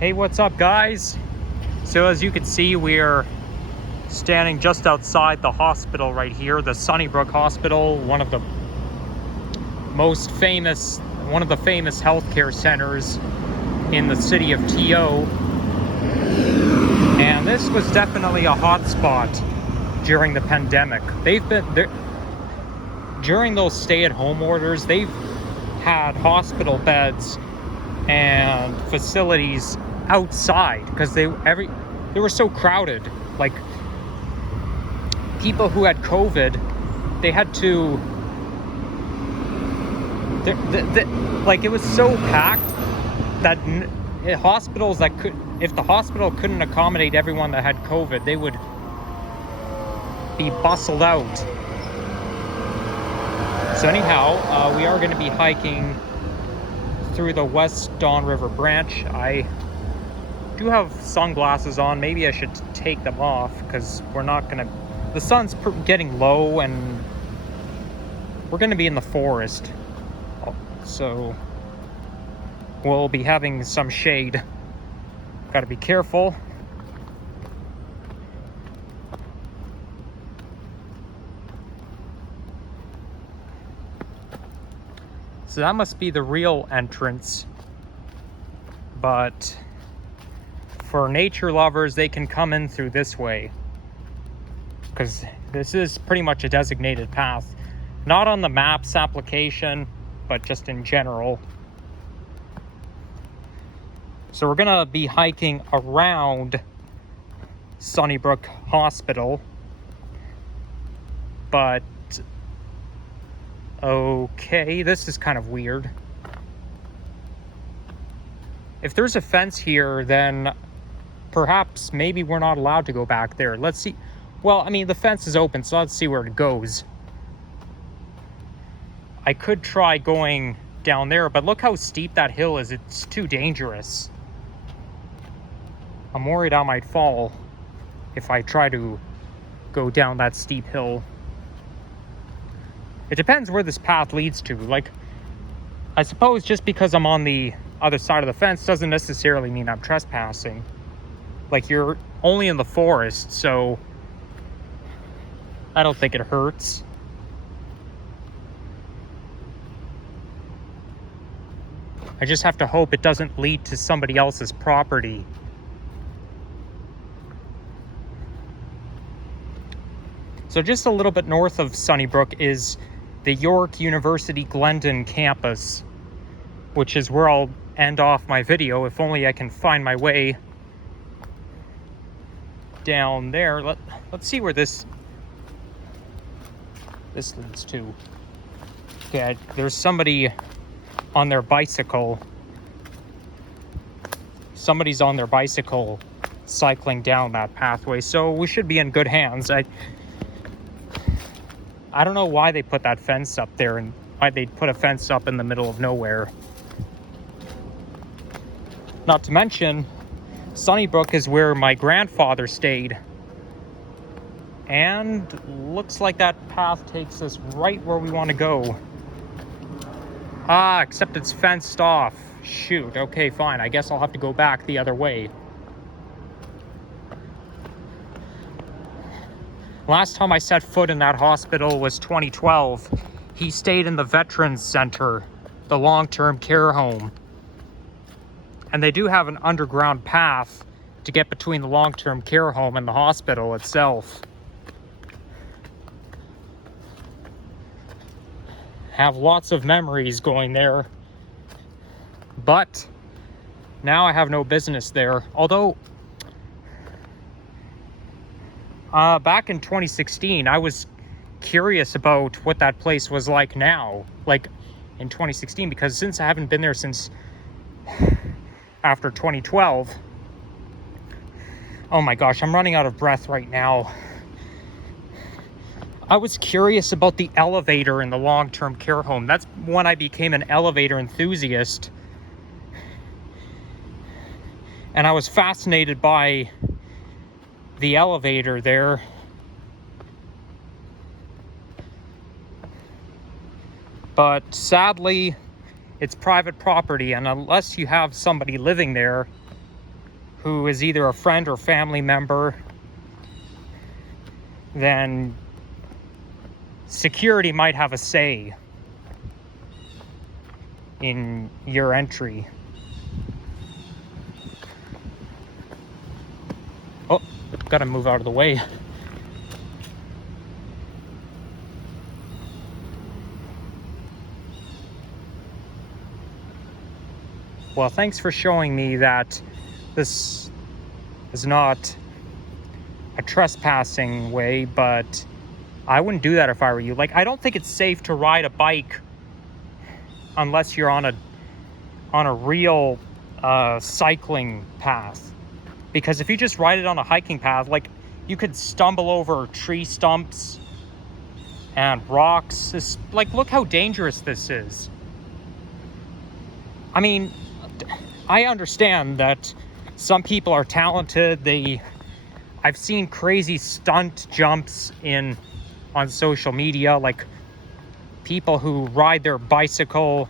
Hey, what's up, guys? So as you can see, we're standing just outside the hospital right here, the Sunnybrook Hospital, one of the famous healthcare centers in the city of TO. And this was definitely a hot spot during the pandemic. They've been there during those stay-at-home orders. They've had hospital beds and facilities outside because they were so crowded. Like, people who had COVID, they had to like, it was so packed that hospitals that could, if the hospital couldn't accommodate everyone that had COVID, they would be bustled out. So anyhow, we are going to be hiking through the West Don River branch. I do have sunglasses on. Maybe I should take them off because the sun's getting low and we're going to be in the forest. So we'll be having some shade. Got to be careful. So that must be the real entrance. But for nature lovers, they can come in through this way, because this is pretty much a designated path. Not on the maps application, but just in general. So we're gonna be hiking around Sunnybrook Hospital. But okay, this is kind of weird. If there's a fence here, then perhaps maybe we're not allowed to go back there. Let's see. Well, I mean, the fence is open, so let's see where it goes. I could try going down there, but look how steep that hill is. It's too dangerous. I'm worried I might fall if I try to go down that steep hill. It depends where this path leads to. Like, I suppose just because I'm on the other side of the fence doesn't necessarily mean I'm trespassing. Like, you're only in the forest, so I don't think it hurts. I just have to hope it doesn't lead to somebody else's property. So just a little bit north of Sunnybrook is the York University Glendon campus, which is where I'll end off my video. If only I can find my way down there. Let's see where this leads to. Okay, there's somebody on their bicycle. Somebody's on their bicycle cycling down that pathway, so we should be in good hands. I don't know why they put that fence up there and why they put a fence up in the middle of nowhere. Not to mention, Sunnybrook is where my grandfather stayed. And looks like that path takes us right where we want to go. Ah, except it's fenced off. Shoot, okay, fine. I guess I'll have to go back the other way. Last time I set foot in that hospital was 2012. He stayed in the Veterans Center, the long-term care home. And they do have an underground path to get between the long-term care home and the hospital itself. Have lots of memories going there. But now I have no business there. Although, back in 2016, I was curious about what that place was like now. Like, in 2016, because since I haven't been there since after 2012. Oh my gosh, I'm running out of breath right now. I was curious about the elevator in the long-term care home. That's when I became an elevator enthusiast. And I was fascinated by the elevator there. But sadly, it's private property, and unless you have somebody living there, who is either a friend or family member, then security might have a say in your entry. Oh, gotta move out of the way. Well, thanks for showing me that this is not a trespassing way, but I wouldn't do that if I were you. Like, I don't think it's safe to ride a bike unless you're on a real cycling path. Because if you just ride it on a hiking path, like, you could stumble over tree stumps and rocks. Like, look how dangerous this is. I mean, I understand that some people are talented. I've seen crazy stunt jumps on social media, like people who ride their bicycle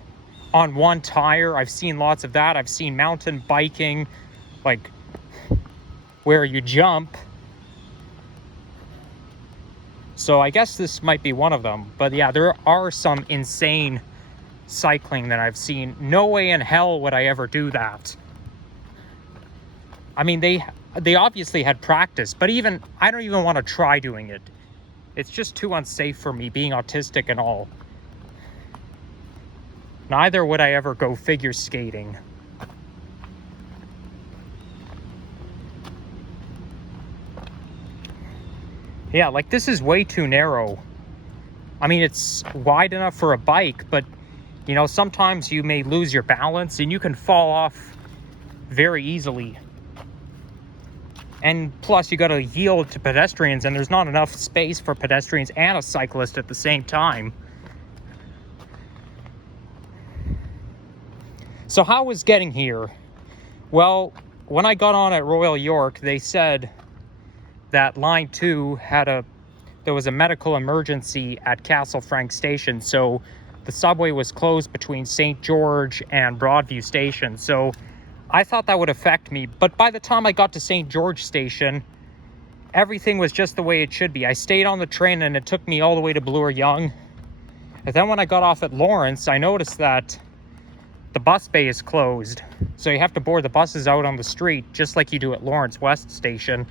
on one tire. I've seen lots of that. I've seen mountain biking, like where you jump. So I guess this might be one of them. But yeah, there are some insane cycling that I've seen. No way in hell would I ever do that. I mean, they obviously had practice, but I don't even want to try doing it. It's just too unsafe for me, being autistic and all. Neither would I ever go figure skating. Yeah, like, this is way too narrow. I mean, it's wide enough for a bike, but you know, sometimes you may lose your balance and you can fall off very easily. And plus, you got to yield to pedestrians, and there's not enough space for pedestrians and a cyclist at the same time. So how was getting here? Well, when I got on at Royal York, they said that line 2 there was a medical emergency at Castle Frank Station, so the subway was closed between St. George and Broadview Station. So I thought that would affect me, but by the time I got to St. George Station, everything was just the way it should be. I stayed on the train and it took me all the way to Bloor Young. And then when I got off at Lawrence, I noticed that the bus bay is closed. So you have to board the buses out on the street, just like you do at Lawrence West Station.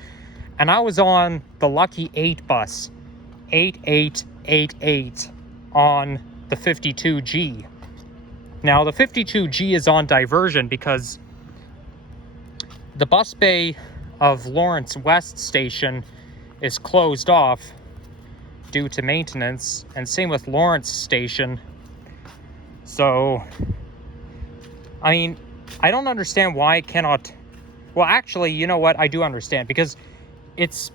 And I was on the Lucky 8 bus, 8888, on the 52G. Now, the 52G is on diversion because the bus bay of Lawrence West Station is closed off due to maintenance, and same with Lawrence Station. So, I mean, I don't understand why it cannot... Well, actually, you know what? I do understand, because it's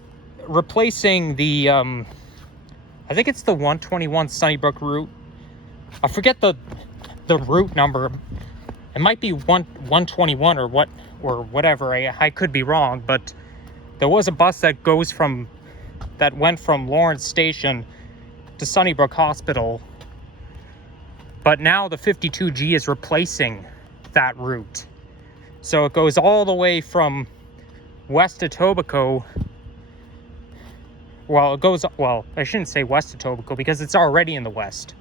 replacing the... I think it's the 121 Sunnybrook route. I forget the route number. It might be 121 or whatever. I could be wrong, but there was a bus that went from Lawrence Station to Sunnybrook Hospital. But now the 52G is replacing that route. So it goes all the way from west Etobicoke. Well, I shouldn't say west Etobicoke because it's already in the west.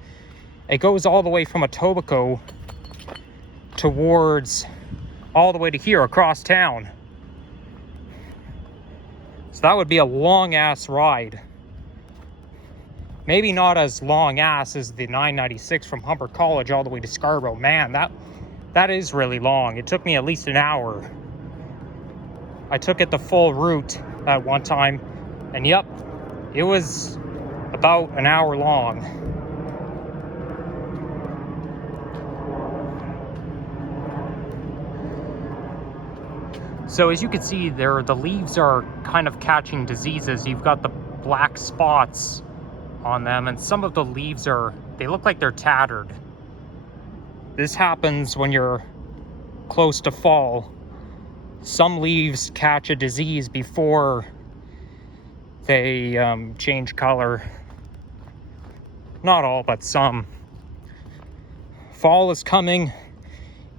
It goes all the way from Etobicoke towards all the way to here across town. So that would be a long ass ride. Maybe not as long ass as the 996 from Humber College all the way to Scarborough. Man, that is really long. It took me at least an hour. I took it the full route at one time, and yep, it was about an hour long. So as you can see there, the leaves are kind of catching diseases. You've got the black spots on them, and some of the leaves they look like they're tattered. This happens when you're close to fall. Some leaves catch a disease before they change color. Not all, but some. Fall is coming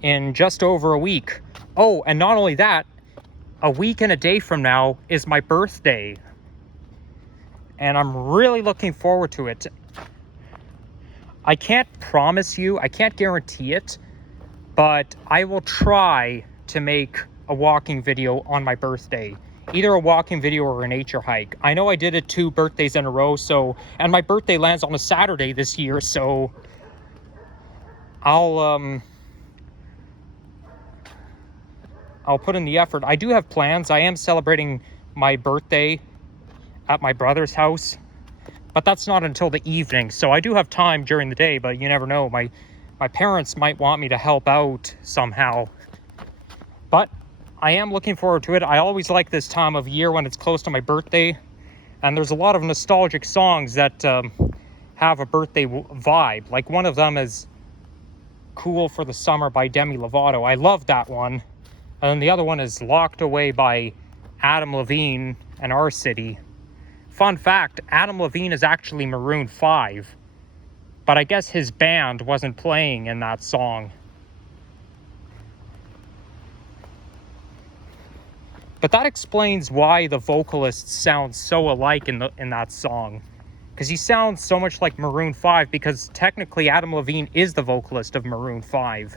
in just over a week. Oh, and not only that, a week and a day from now is my birthday. And I'm really looking forward to it. I can't promise you, I can't guarantee it, but I will try to make a walking video on my birthday. Either a walking video or a nature hike. I know I did it 2 birthdays in a row, and my birthday lands on a Saturday this year, so I'll put in the effort. I do have plans. I am celebrating my birthday at my brother's house, but that's not until the evening, so I do have time during the day, but you never know. My parents might want me to help out somehow, but I am looking forward to it. I always like this time of year when it's close to my birthday, and there's a lot of nostalgic songs that have a birthday vibe. Like one of them is Cool for the Summer by Demi Lovato. I love that one. And then the other one is Locked Away by Adam Levine and Our City. Fun fact, Adam Levine is actually Maroon 5, but I guess his band wasn't playing in that song. But that explains why the vocalists sound so alike in that song. Because he sounds so much like Maroon 5, because technically Adam Levine is the vocalist of Maroon 5.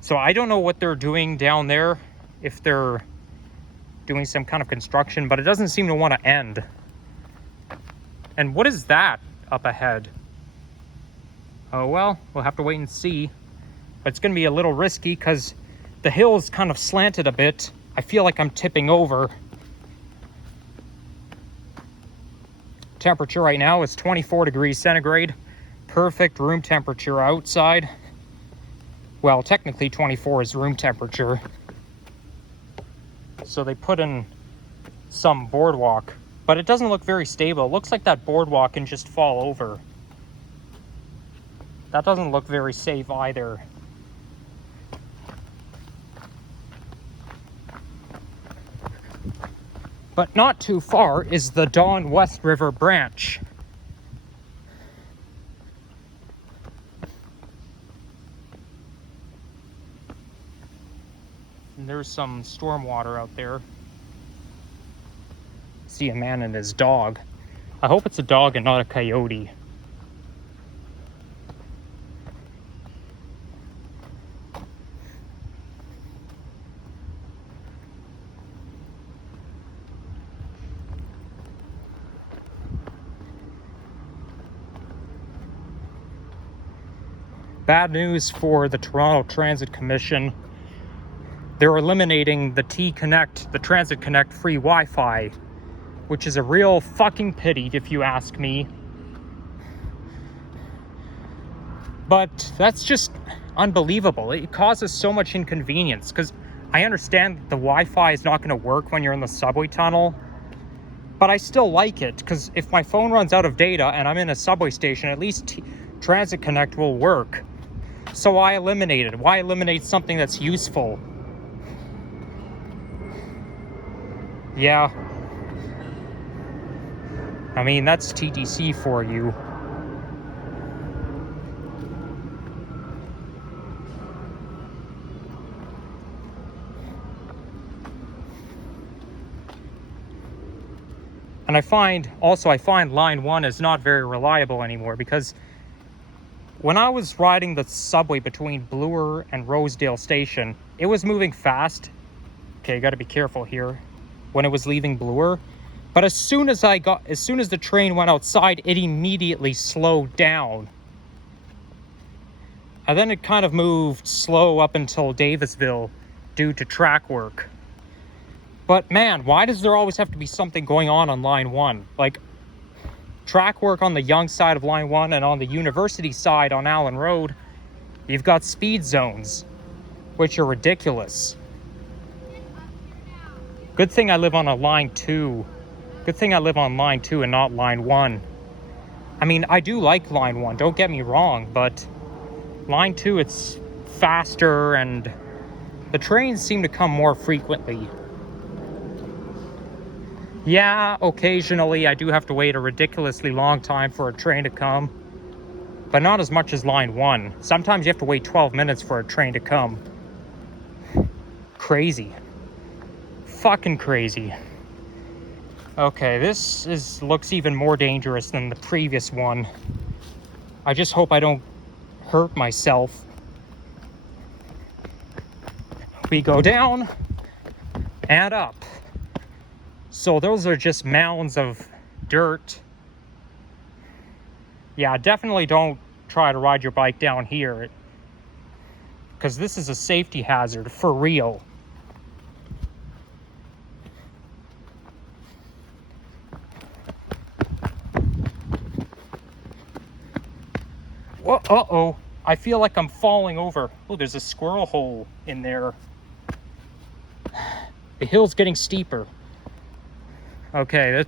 So I don't know what they're doing down there, if they're doing some kind of construction, but it doesn't seem to want to end. And what is that up ahead? Oh well, we'll have to wait and see. But it's going to be a little risky because the hill's kind of slanted a bit. I feel like I'm tipping over. Temperature right now is 24 degrees centigrade. Perfect room temperature outside. Well, technically 24 is room temperature. So they put in some boardwalk, but it doesn't look very stable. It looks like that boardwalk can just fall over. That doesn't look very safe either. But not too far is the Don West River branch. And there's some storm water out there. See a man and his dog. I hope it's a dog and not a coyote. Bad news for the Toronto Transit Commission. They're eliminating the T-Connect, the Transit Connect free Wi-Fi, which is a real fucking pity if you ask me. But that's just unbelievable. It causes so much inconvenience, because I understand that the Wi-Fi is not going to work when you're in the subway tunnel, but I still like it, because if my phone runs out of data and I'm in a subway station, at least Transit Connect will work. So why eliminate it? Why eliminate something that's useful? Yeah. I mean, that's TTC for you. And I find line 1 is not very reliable anymore, because when I was riding the subway between Bloor and Rosedale Station, it was moving fast. Okay, got to be careful here. When it was leaving Bloor, but as soon as the train went outside, it immediately slowed down. And then it kind of moved slow up until Davisville due to track work. But man, why does there always have to be something going on line 1? Like, track work on the Young side of line 1, and on the University side on Allen Road, you've got speed zones, which are ridiculous. Good thing I live on a line 2. Good thing I live on line 2 and not line 1. I mean, I do like line 1, don't get me wrong, but line 2, it's faster and the trains seem to come more frequently. Yeah, occasionally I do have to wait a ridiculously long time for a train to come, but not as much as line 1. Sometimes you have to wait 12 minutes for a train to come. crazy. Fucking crazy. Okay, this looks even more dangerous than the previous one. I just hope I don't hurt myself. We go down and up. So those are just mounds of dirt. Yeah, definitely don't try to ride your bike down here, because this is a safety hazard for real. Uh-oh, I feel like I'm falling over. Oh, there's a squirrel hole in there. The hill's getting steeper. Okay,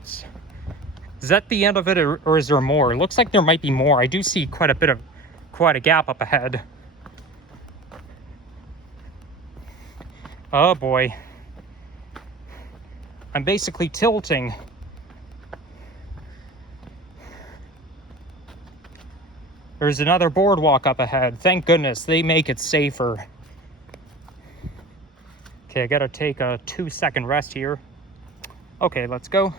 is that the end of it, or is there more? It looks like there might be more. I do see quite a gap up ahead. Oh boy. I'm basically tilting. There's another boardwalk up ahead. Thank goodness, they make it safer. Okay, I gotta take a 2-second rest here. Okay, let's go.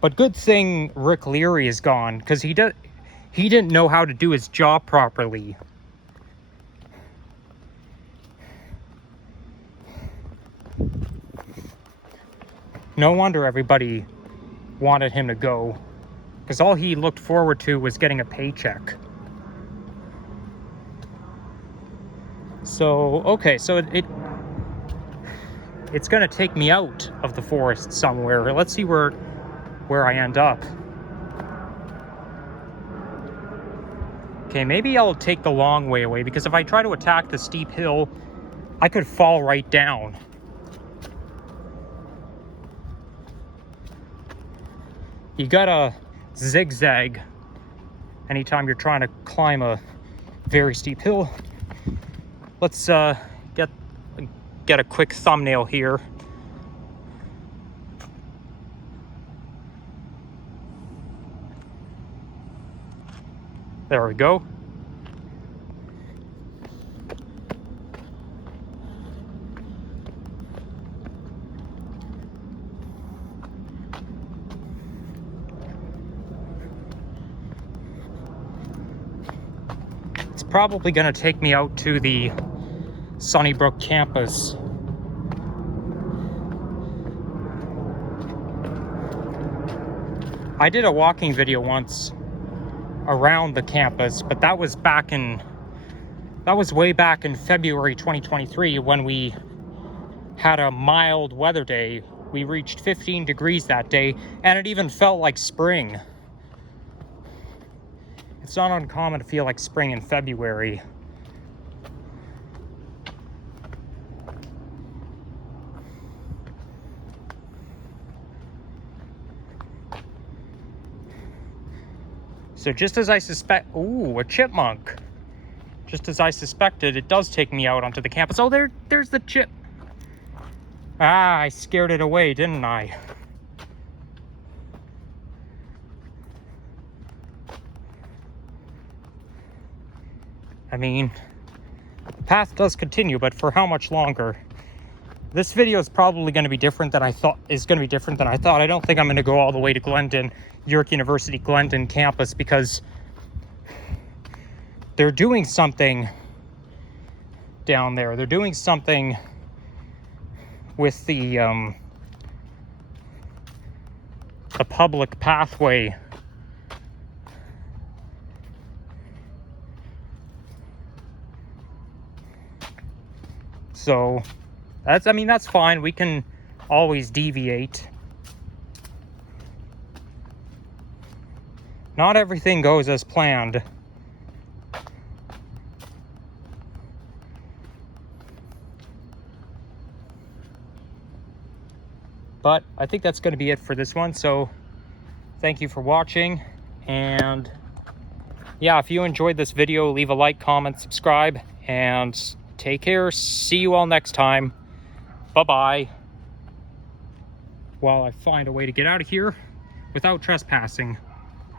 But good thing Rick Leary is gone, because he didn't know how to do his job properly. No wonder everybody wanted him to go, because all he looked forward to was getting a paycheck. So, okay, so it's gonna take me out of the forest somewhere. Let's see where I end up. Okay, maybe I'll take the long way away, because if I try to attack the steep hill, I could fall right down. You gotta zigzag anytime you're trying to climb a very steep hill. Let's get a quick thumbnail here. There we go. It's probably going to take me out to the Sunnybrook campus. I did a walking video once around the campus, but that was way back in February 2023 when we had a mild weather day. We reached 15 degrees that day, and it even felt like spring. It's not uncommon to feel like spring in February. So just as I suspect, ooh, a chipmunk. Just as I suspected, it does take me out onto the campus. Oh, there's the chip. Ah, I scared it away, didn't I? I mean, the path does continue, but for how much longer? This video is probably going to be different than I thought. I don't think I'm going to go all the way to Glendon, York University Glendon campus, because they're doing something down there. They're doing something with the public pathway. So that's fine. We can always deviate. Not everything goes as planned. But I think that's going to be it for this one. So thank you for watching. And yeah, if you enjoyed this video, leave a like, comment, subscribe, and take care. See you all next time. Bye-bye. While I find a way to get out of here without trespassing.